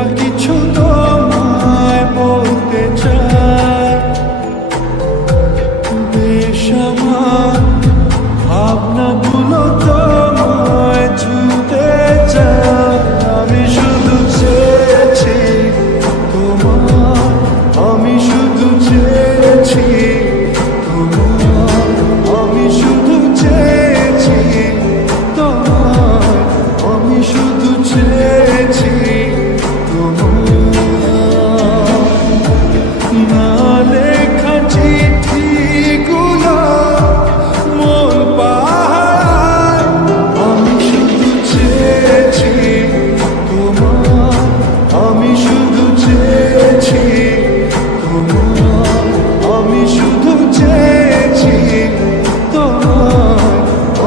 যা কিছু তোমায় বলতে চাই, বেশ আমার ভাবনাগুলো তোমায় ছুঁতে চাই। আমি শুধু চেয়েছি তোমার, আমি শুধু চেয়েছি তোমার, আমি শুধু চেয়েছি তোমার, আমি শুধু চেয়েছি তোমার। না লেখা চিঠিগুলো মন পাহাড়, আমি শুধু চেয়েছি তোমার, আমি শুধু চেয়েছি তোমার, আমি শুধু চেয়েছি তোমার,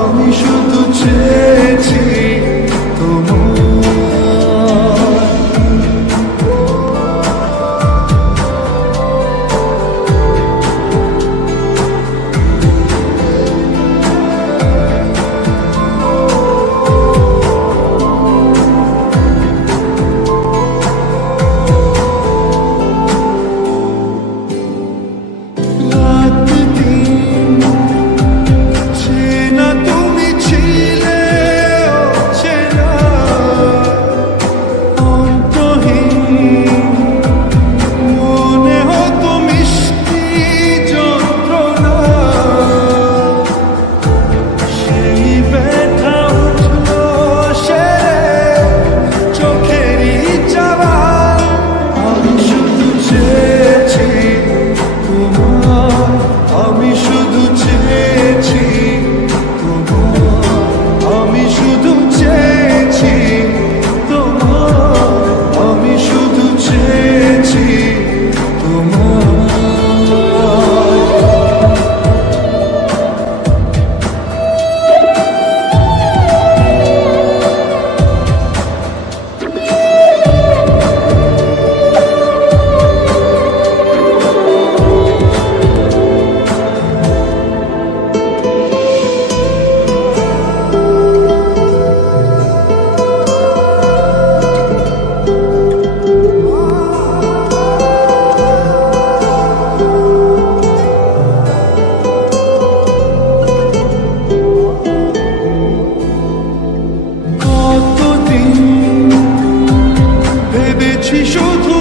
আমি শুধু চেয়েছি তোমার। ভেবেছি শুধু